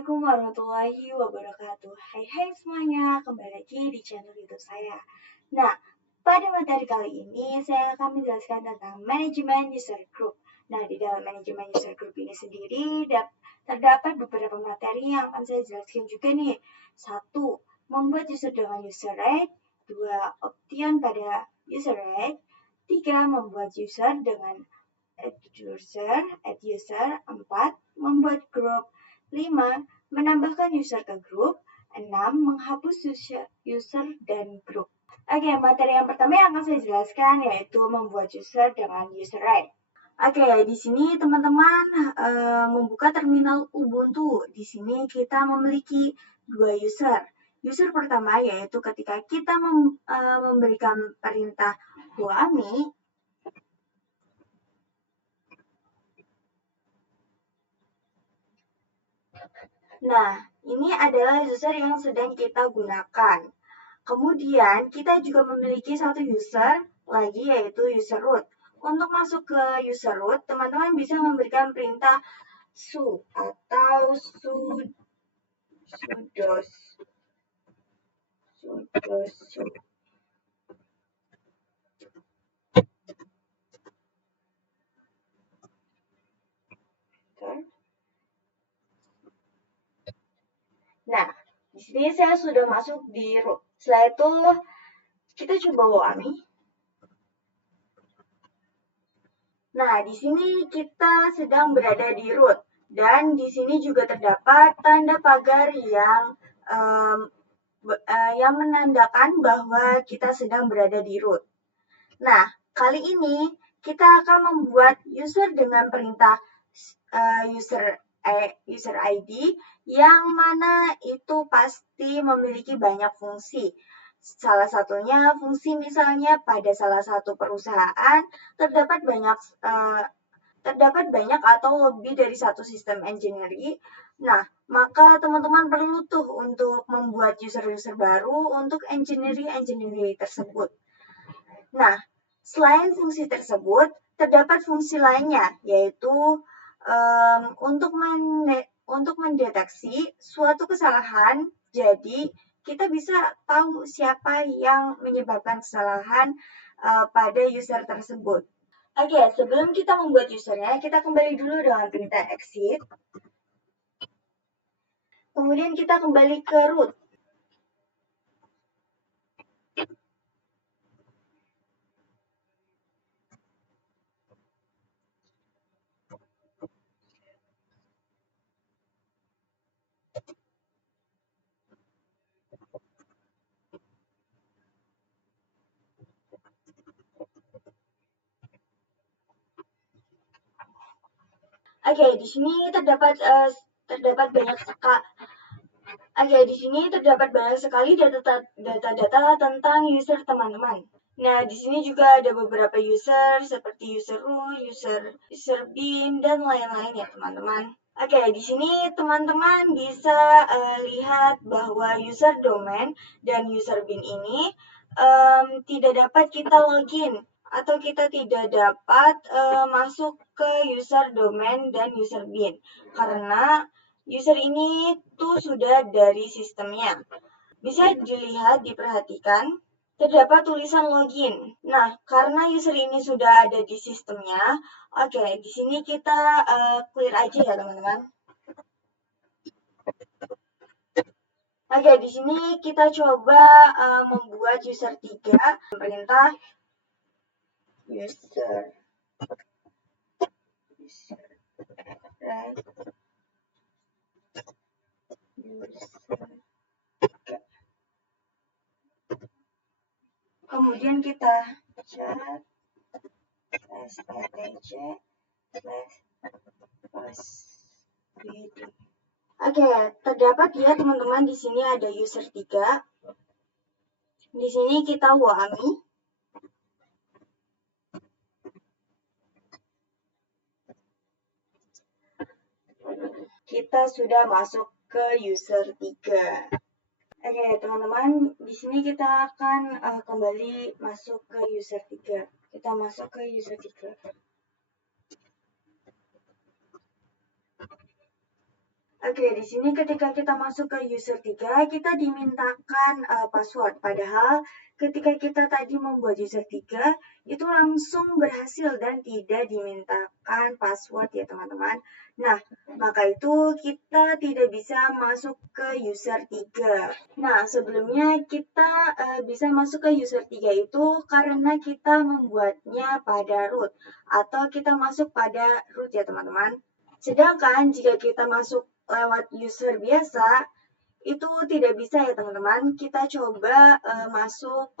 Assalamualaikum warahmatullahi wabarakatuh. Hai semuanya, kembali lagi di channel YouTube saya. Nah, pada materi kali ini saya akan menjelaskan tentang manajemen user group. Nah, di dalam manajemen user group ini sendiri terdapat beberapa materi yang akan saya jelaskan juga nih. 1. Membuat user dengan user rate. 2. Option pada user rate. 3. Membuat user dengan add user. 4. Membuat group. 5. Menambahkan user ke grup. 6. Menghapus user dan grup. Oke, materi yang pertama yang akan saya jelaskan yaitu membuat user dengan user rate. Oke, di sini teman-teman membuka terminal Ubuntu. Di sini kita memiliki 2 user. User pertama yaitu ketika kita memberikan perintah Huami. Nah, ini adalah user yang sedang kita gunakan. Kemudian, kita juga memiliki satu user lagi yaitu user root. Untuk masuk ke user root, teman-teman bisa memberikan perintah su atau sudos. Nah, di sini saya sudah masuk di root. Setelah itu, kita coba Huami. Nah, di sini kita sedang berada di root. Dan di sini juga terdapat tanda pagar yang menandakan bahwa kita sedang berada di root. Nah, kali ini kita akan membuat user dengan perintah user ID yang mana itu pasti memiliki banyak fungsi. Salah satunya fungsi misalnya pada salah satu perusahaan terdapat banyak atau lebih dari satu sistem engineering. Nah, maka teman-teman perlu tuh untuk membuat user-user baru untuk engineering tersebut. Nah, selain fungsi tersebut, terdapat fungsi lainnya, yaitu untuk mendeteksi suatu kesalahan. Jadi, kita bisa tahu siapa yang menyebabkan kesalahan pada user tersebut. Oke, sebelum kita membuat usernya, kita kembali dulu dengan perintah exit. Kemudian kita kembali ke root. Oke, di sini terdapat banyak sekali data-data tentang user teman-teman. Nah, di sini juga ada beberapa user seperti user root, user bin, dan lain-lain ya teman-teman. Oke, di sini teman-teman bisa lihat bahwa user domain dan user bin ini tidak dapat kita login atau kita tidak dapat masuk ke user domain dan user bin karena user ini tuh sudah dari sistemnya. Bisa dilihat, diperhatikan, terdapat tulisan login. Nah, karena user ini sudah ada di sistemnya, oke, di sini kita clear aja ya teman-teman. Oke, di sini kita coba membuat user 3, perintah user right kemudian kita chat /atc/passwd. Oke, terdapat ya teman-teman di sini ada user 3. Di sini kita Huami. Kita sudah masuk ke user 3. Oke, teman-teman, di sini kita akan kembali masuk ke user 3. Kita masuk ke user 3. Oke, di sini ketika kita masuk ke user 3, kita dimintakan password. Padahal ketika kita tadi membuat user 3, itu langsung berhasil dan tidak dimintakan password ya teman-teman. Nah, maka itu kita tidak bisa masuk ke user 3. Nah, sebelumnya kita bisa masuk ke user 3 itu karena kita membuatnya pada root atau kita masuk pada root ya teman-teman. Sedangkan jika kita masuk lewat user biasa, itu tidak bisa ya teman-teman. Kita coba masuk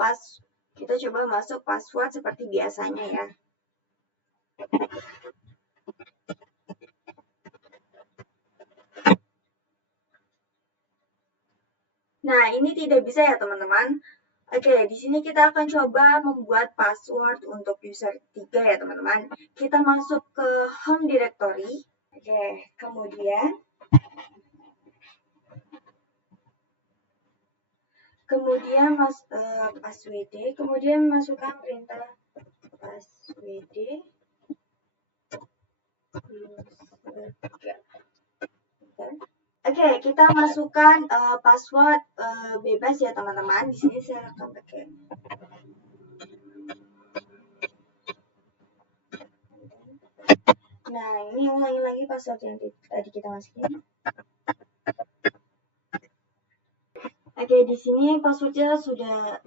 password seperti biasanya ya. Nah, ini tidak bisa ya teman-teman. Oke, di sini kita akan coba membuat password untuk user 3 ya teman-teman. Kita masuk ke home directory. Oke, kemudian passwd, kemudian masukkan perintah passwd Oke, kita masukkan password bebas ya teman-teman. Di sini saya akan pakai. Nah, ini ulangi lagi password yang tadi kita masukin. Oke, di sini passwordnya sudah.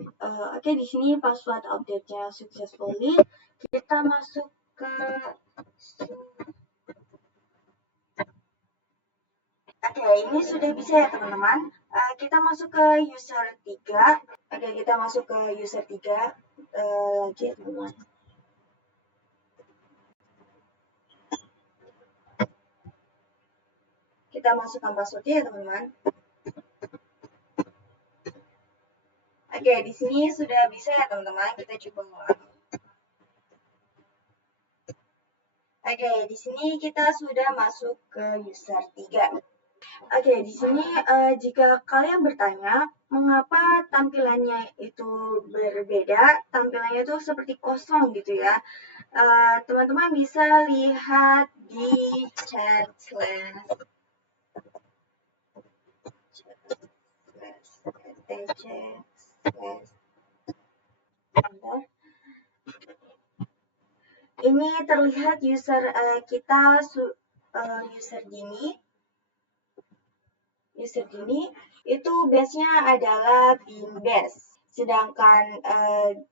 Oke, di sini password update-nya successfully. Kita masuk ke Oke, ini sudah bisa ya teman-teman. Kita masuk ke user 3. Oke, kita masuk ke user 3 lagi ya teman-teman. Kita masukkan passwordnya ya teman-teman. Oke, di sini sudah bisa ya teman-teman. Kita coba ulang. Oke, di sini kita sudah masuk ke user 3. Oke, di sini jika kalian bertanya mengapa tampilannya itu berbeda, tampilannya itu seperti kosong gitu ya. Teman-teman bisa lihat di chat slash ini terlihat user kita user Dini itu base-nya adalah bin base. Sedangkan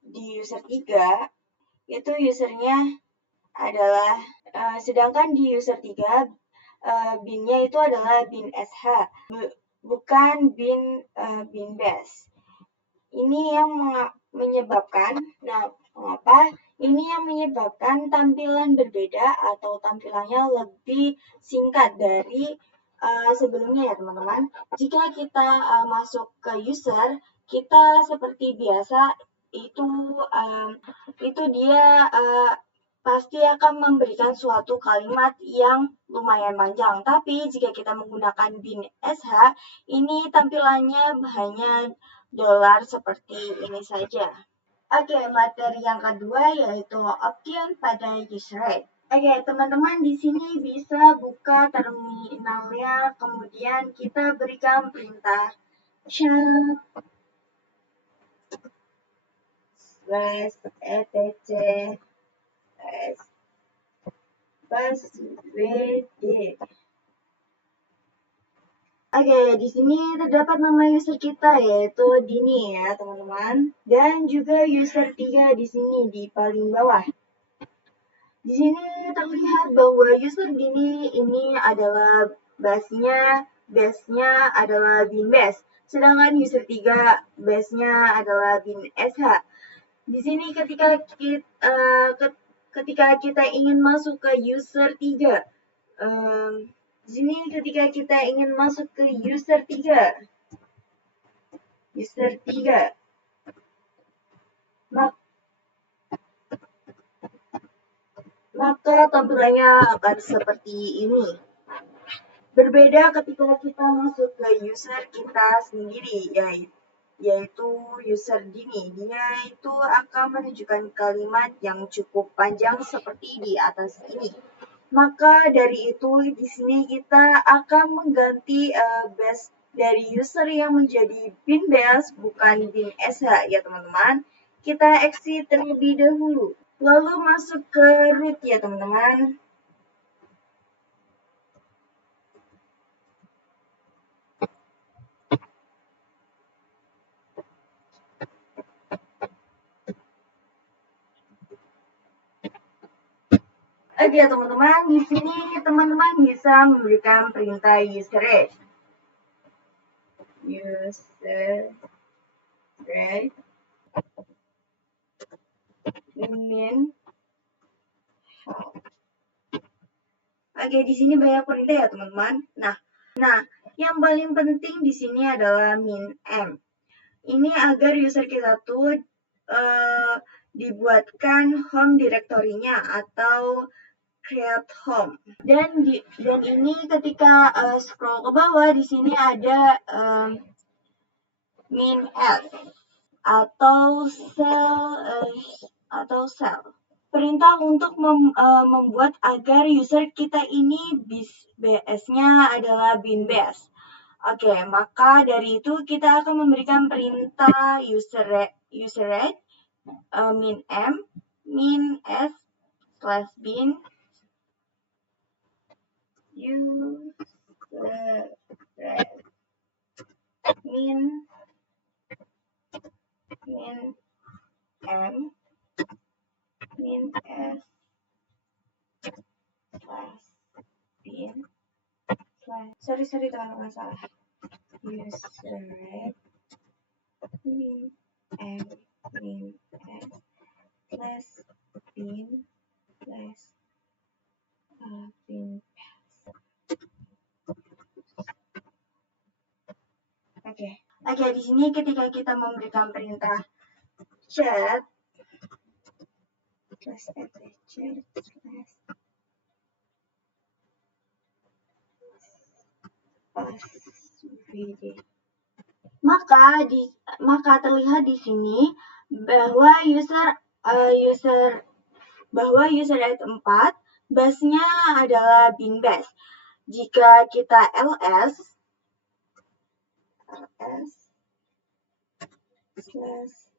di user 3 itu usernya adalah sedangkan di user 3 bin-nya itu adalah bin SH, bukan bin base. Ini yang menyebabkan, mengapa? Ini yang menyebabkan tampilan berbeda atau tampilannya lebih singkat dari sebelumnya ya teman-teman. Jika kita masuk ke user, kita seperti biasa itu dia pasti akan memberikan suatu kalimat yang lumayan panjang. Tapi jika kita menggunakan bin SH, ini tampilannya hanya dolar seperti ini saja. Oke, materi yang kedua yaitu option pada user rate. Oke, teman-teman di sini bisa buka terminalnya, kemudian kita berikan perintah syarat /etc passwd. Oke, di sini terdapat nama user kita yaitu Dini ya teman-teman, dan juga user 3 di sini di paling bawah. Di sini terlihat bahwa user Dini ini adalah base-nya adalah bin base, sedangkan user 3 base-nya adalah bin SH. Di sini ketika kita ingin masuk ke user 3, di sini ketika kita ingin masuk ke user 3, maka tampilannya akan seperti ini. Berbeda ketika kita masuk ke user kita sendiri, yaitu user Dini. Dia itu akan menunjukkan kalimat yang cukup panjang seperti di atas ini. Maka dari itu, di sini kita akan mengganti base dari user yang menjadi bin base, bukan bin sh ya teman-teman. Kita exit terlebih dahulu, lalu masuk ke root ya teman-teman. Oke teman-teman, di sini teman-teman bisa memberikan perintah user min. Oke, di sini banyak perintah ya teman-teman. Nah, yang paling penting di sini adalah min m. Ini agar user kita tuh dibuatkan home directory-nya atau create home. Dan ini ketika scroll ke bawah di sini ada min s atau cell. Perintah untuk membuat agar user kita ini BS-nya adalah bin base. Oke, maka dari itu kita akan memberikan perintah userret min m min s slash bin userret min m min s slash bin slash sorry teman-teman salah userret min m min s slash bin slash bin. Oke, di sini ketika kita memberikan perintah chat maka terlihat di sini bahwa userret 4 base-nya adalah bin base. Jika kita ls slash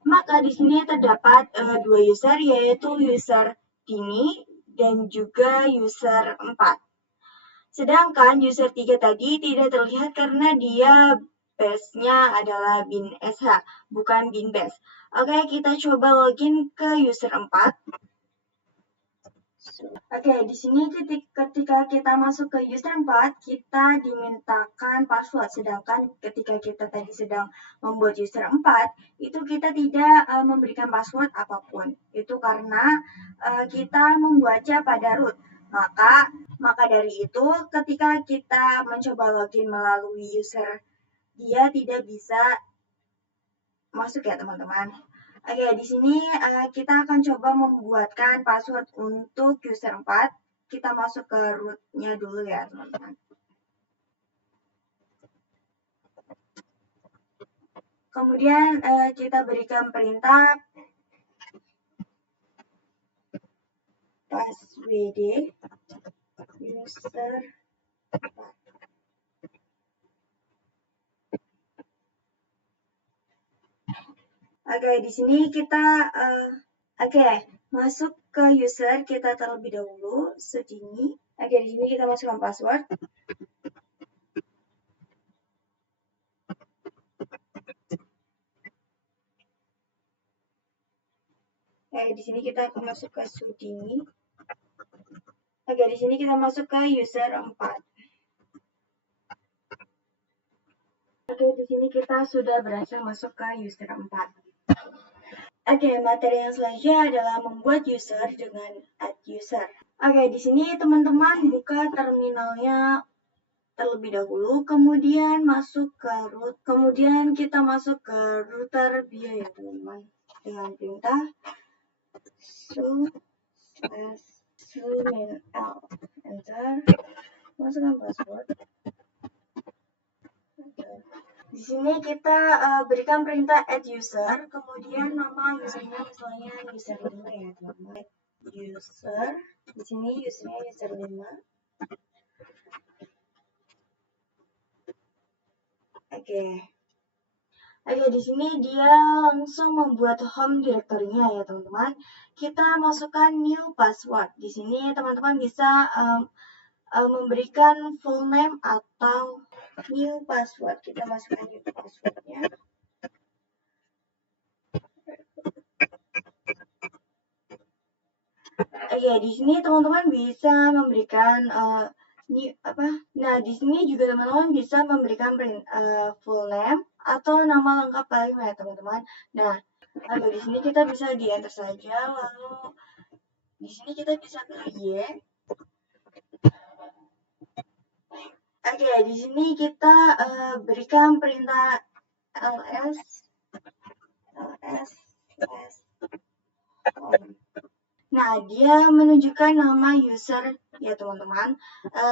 maka di sini terdapat dua user, yaitu user Dini dan juga user 4. Sedangkan user 3 tadi tidak terlihat karena dia base-nya adalah bin sh, bukan bin base. Oke, kita coba login ke user 4. Oke, di sini ketika kita masuk ke user 4, kita dimintakan password. Sedangkan ketika kita tadi sedang membuat user 4, itu kita tidak memberikan password apapun. Itu karena kita membuatnya pada root. Maka dari itu, ketika kita mencoba login melalui user, dia tidak bisa masuk ya teman-teman. Oke, di sini kita akan coba membuatkan password untuk user 4. Kita masuk ke root-nya dulu ya teman-teman. Kemudian kita berikan perintah passwd user 4. Oke, di sini kita masuk ke user kita terlebih dahulu sedini. Oke, di sini kita masukkan password. Di sini kita akan masuk ke Sudini. Oke, di sini kita masuk ke user 4. Oke, di sini kita sudah berhasil masuk ke user 4. Oke, materi yang selanjutnya adalah membuat user dengan add user. Oke, di sini teman-teman buka terminalnya terlebih dahulu, kemudian masuk ke root, kemudian kita masuk ke router via ya teman-teman, dengan perintah su/min l, enter, masukkan password, enter. Di sini kita berikan perintah add user, kemudian nama usernya misalnya user 5 ya teman-teman. User, di sini usernya user 5. Oke. Oke, di sini dia langsung membuat home directory-nya ya teman-teman. Kita masukkan new password. Di sini teman-teman bisa memberikan full name atau new password. Kita masukkan new password-nya. Oke, di sini teman-teman bisa memberikan Nah, di sini juga teman-teman bisa memberikan full name atau nama lengkap lainnya ya teman-teman. Nah, lalu di sini kita bisa di enter saja, lalu di sini kita bisa pilih Y. Oke, di sini kita berikan perintah ls Nah, dia menunjukkan nama user ya teman-teman.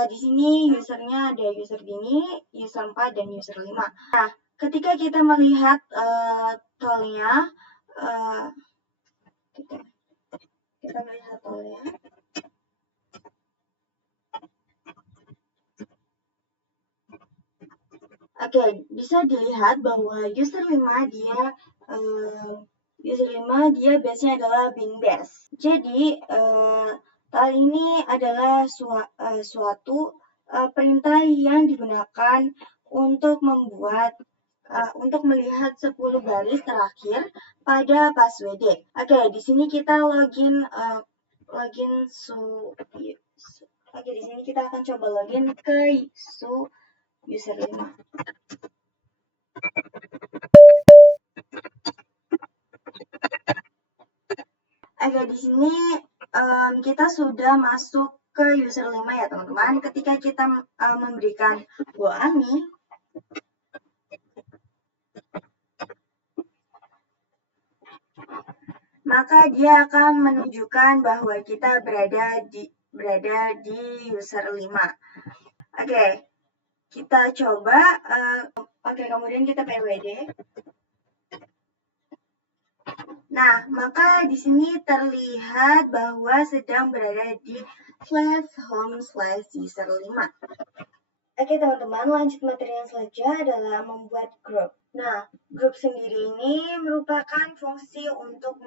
Di sini usernya ada user ini, user 4, dan user 5. Nah, ketika kita melihat toolnya, kita melihat toolnya. Oke, bisa dilihat bahwa user 5 dia base-nya adalah bin base. Jadi, tool ini adalah suatu perintah yang digunakan untuk untuk melihat 10 baris terakhir pada passwd. Oke, di sini kita login Oke, di sini kita akan coba login ke user 5. Oke, di sini kita sudah masuk ke user 5 ya teman-teman. Ketika kita memberikan WAMI, maka dia akan menunjukkan bahwa kita berada di user 5. Oke, kita coba. Oke, kemudian kita pwd. Nah, maka di sini terlihat bahwa sedang berada di /home/user5. Oke teman-teman, lanjut materi yang selanjutnya adalah membuat grup. Nah, grup sendiri ini merupakan fungsi untuk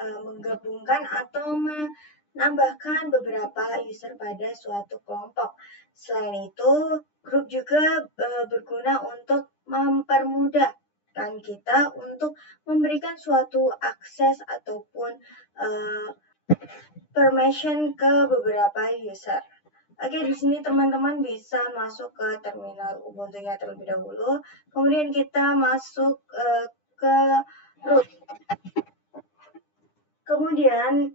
menggabungkan atau menambahkan beberapa user pada suatu kelompok. Selain itu, grup juga berguna untuk mempermudahkan kita untuk memberikan suatu akses ataupun permission ke beberapa user. Oke, di sini teman-teman bisa masuk ke terminal Ubuntu-nya terlebih dahulu. Kemudian kita masuk ke root. Kemudian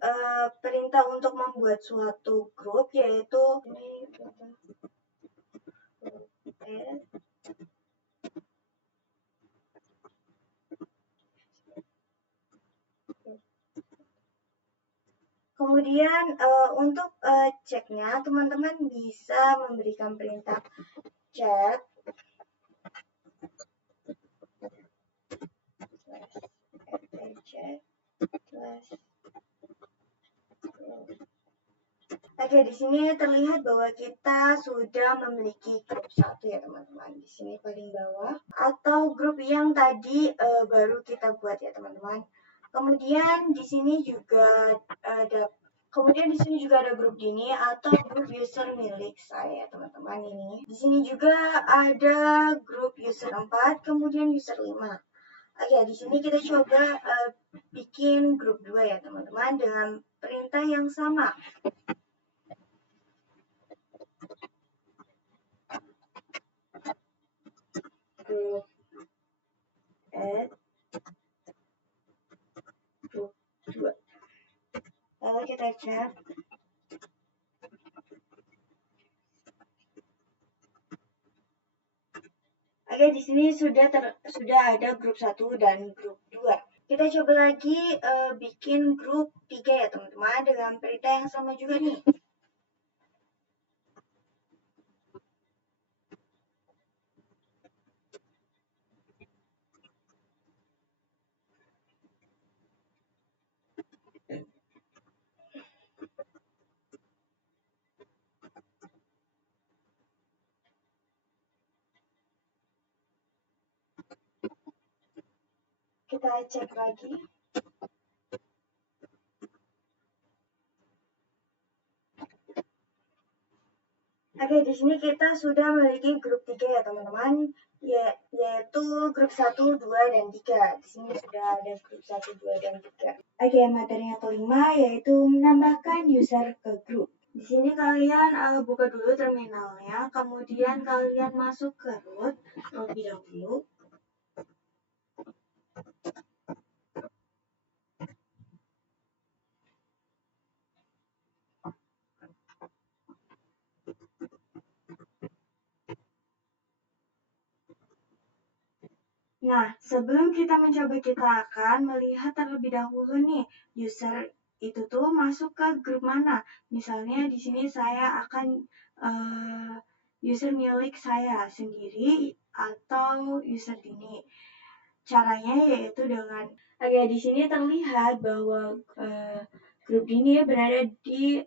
perintah untuk membuat suatu grup yaitu Kemudian untuk ceknya teman-teman bisa memberikan perintah chat Oke, di sini terlihat bahwa kita sudah memiliki grup 1 ya teman-teman. Di sini paling bawah atau grup yang tadi baru kita buat ya teman-teman. Kemudian di sini juga ada grup Dini atau grup user milik saya teman-teman ini. Di sini juga ada grup user 4, kemudian user 5. Oke, di sini kita coba bikin grup 2 ya teman-teman dengan perintah yang sama. Grup add grup 2. Lalu kita cek. Oke, di sini sudah ada grup 1 dan grup 2. Kita coba lagi bikin grup 3 ya teman-teman dengan perintah yang sama juga nih. Kita cek lagi. Oke, di sini kita sudah memiliki grup 3 ya teman-teman, yaitu grup 1, 2, dan 3. Di sini sudah ada grup 1, 2, dan 3. Oke, materi yang kelima yaitu menambahkan user ke grup. Di sini kalian buka dulu terminalnya, kemudian kalian masuk ke root terlebih dahulu. Nah, sebelum kita mencoba, kita akan melihat terlebih dahulu nih, user itu tuh masuk ke grup mana. Misalnya di sini saya akan user milik saya sendiri atau user ini. Caranya yaitu dengan, oke, di sini terlihat bahwa grup ini berada di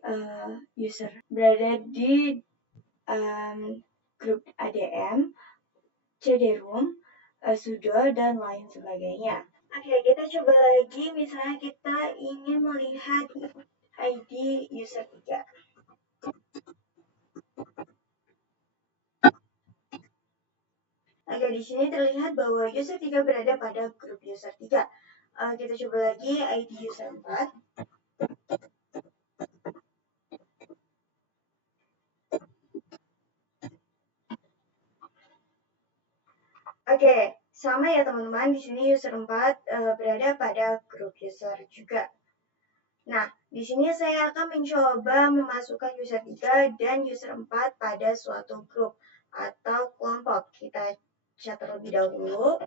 grup ADM, CD-ROM, sudo, dan lain sebagainya. Oke, kita coba lagi, misalnya kita ingin melihat ID user 3. Oke, di sini terlihat bahwa user 3 berada pada grup user 3. Kita coba lagi ID user 4. Oke, sama ya teman-teman, di sini user 4 berada pada grup user juga. Nah, di sini saya akan mencoba memasukkan user 3 dan user 4 pada suatu grup atau kelompok. Kita chat terlebih dahulu.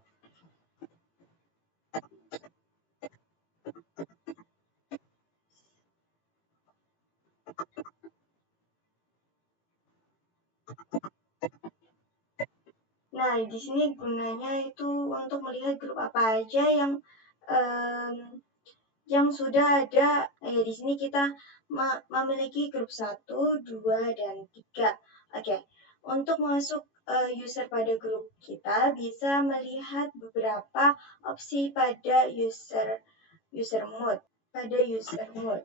Nah, di sini gunanya itu untuk melihat grup apa aja yang sudah ada. Di sini kita memiliki grup 1, 2, dan 3. Oke, untuk masuk user pada grup kita bisa melihat beberapa opsi pada user mode. Pada user mode.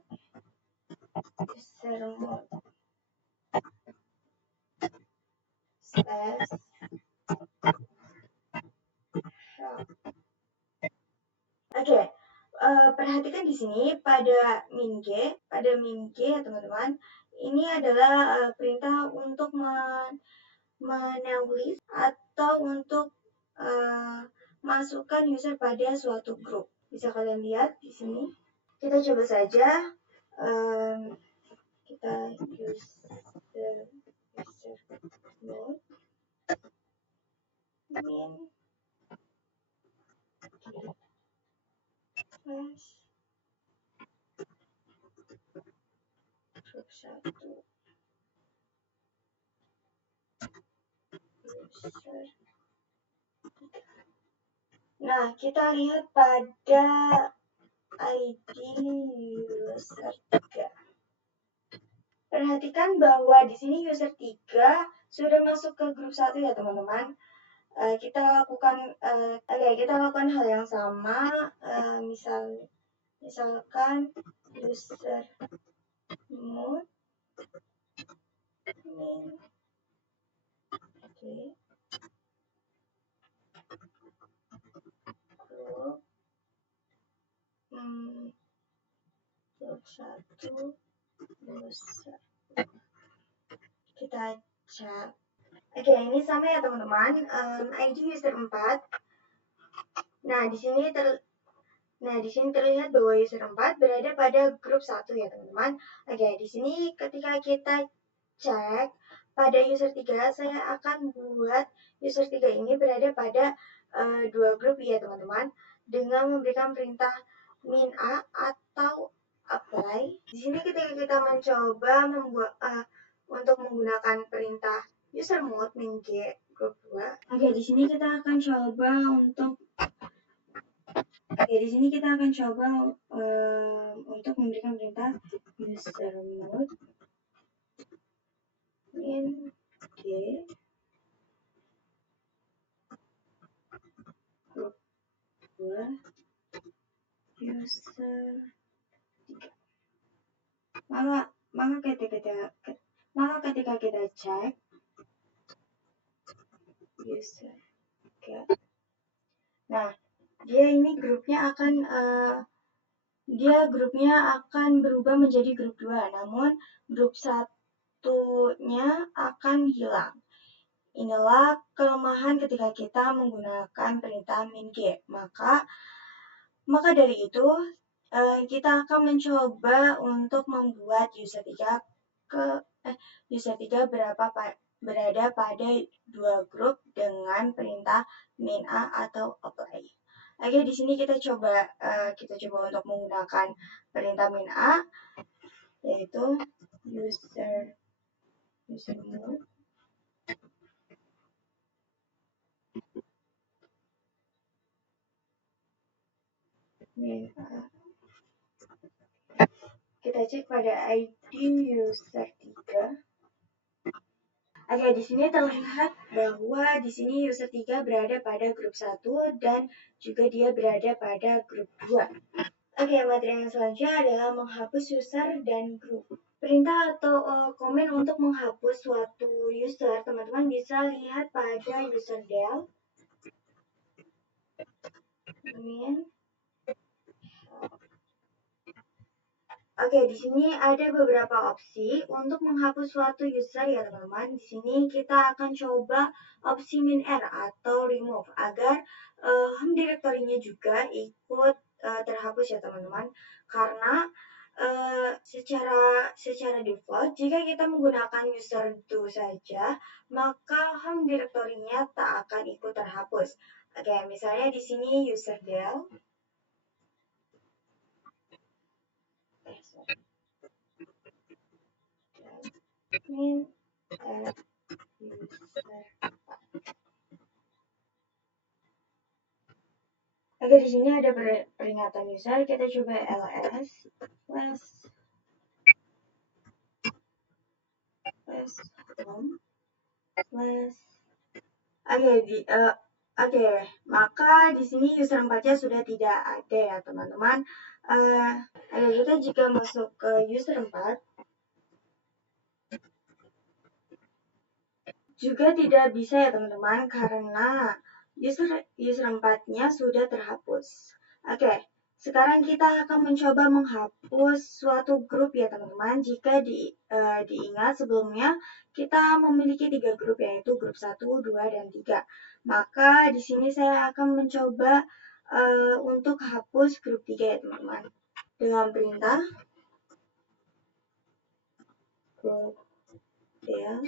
Slash Oke, perhatikan di sini pada min G ya teman-teman. Ini adalah perintah untuk menulis atau untuk masukkan user pada suatu grup. Bisa kalian lihat di sini. Kita coba saja. Kita user mode min slash grup 1 user. Nah, kita lihat pada ID user 3. Perhatikan bahwa di sini user 3 sudah masuk ke grup 1 ya teman-teman. Kita lakukan hal yang sama. Misalkan user mode min grup 1 user. Kita cek. Oke, ini sama ya teman-teman. ID user 4. Nah, di sini terlihat bahwa user 4 berada pada grup 1 ya teman-teman. Oke, di sini ketika kita cek pada user 3, saya akan buat user 3 ini berada pada dua grup ya teman-teman, dengan memberikan perintah min A atau apply. Di sini ketika kita mencoba untuk menggunakan perintah user mode min G grup 2. Oke, di sini kita akan coba untuk memberikan perintah user mode min G grup 2 Maka ketika kita cek user 3, nah dia grupnya akan berubah menjadi grup 2, namun grup 1-nya akan hilang. Inilah kelemahan ketika kita menggunakan perintah min g. Maka dari itu kita akan mencoba untuk membuat user 3 berada pada 2 grup dengan perintah min a atau apply. Oke, di sini kita coba untuk menggunakan perintah min a, yaitu user mode min a. Kita cek pada ID user 3. Oke, di sini terlihat bahwa di sini user 3 berada pada grup 1 dan juga dia berada pada grup 2. Oke, materi yang selanjutnya adalah menghapus user dan grup. Perintah atau komen untuk menghapus suatu user, teman-teman bisa lihat pada user del. Oke, di sini ada beberapa opsi untuk menghapus suatu user ya teman-teman. Di sini kita akan coba opsi min r atau remove agar home directory-nya juga ikut terhapus ya teman-teman. Karena secara default jika kita menggunakan user do saja, maka home directory-nya tak akan ikut terhapus. Oke, misalnya di sini user del. Min r user. Oke, di sini ada peringatan user. Kita coba ls home Oke, maka di sini user 4-nya sudah tidak ada ya teman-teman. Kita jika masuk ke user 4 juga tidak bisa ya teman-teman karena user 4-nya sudah terhapus. Oke, sekarang kita akan mencoba menghapus suatu grup ya teman-teman. Jika diingat sebelumnya kita memiliki 3 grup, yaitu grup 1, 2, dan 3. Maka di sini saya akan mencoba untuk hapus grup 3 ya teman-teman. Dengan perintah grup del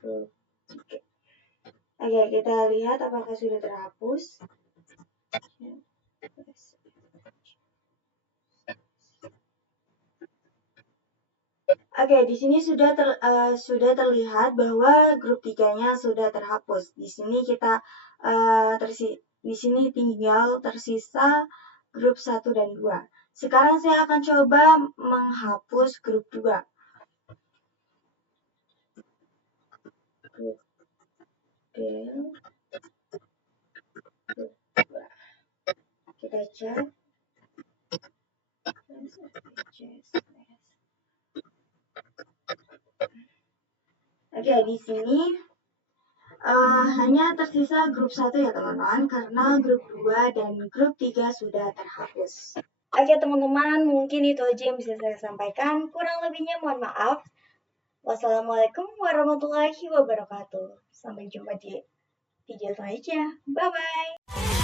grup 3. Oke, kita lihat apakah sudah terhapus. Oke, di sini sudah terlihat bahwa grup 3-nya sudah terhapus. Di sini di sini tinggal tersisa grup 1 dan 2. Sekarang saya akan coba menghapus grup 2. Grup del grup 2. Kita cek. Oke, di sini hanya tersisa grup 1 ya teman-teman, karena grup 2 dan grup 3 sudah terhapus. Oke teman-teman, mungkin itu aja yang bisa saya sampaikan. Kurang lebihnya mohon maaf. Wassalamualaikum warahmatullahi wabarakatuh. Sampai jumpa di video selanjutnya. Bye-bye.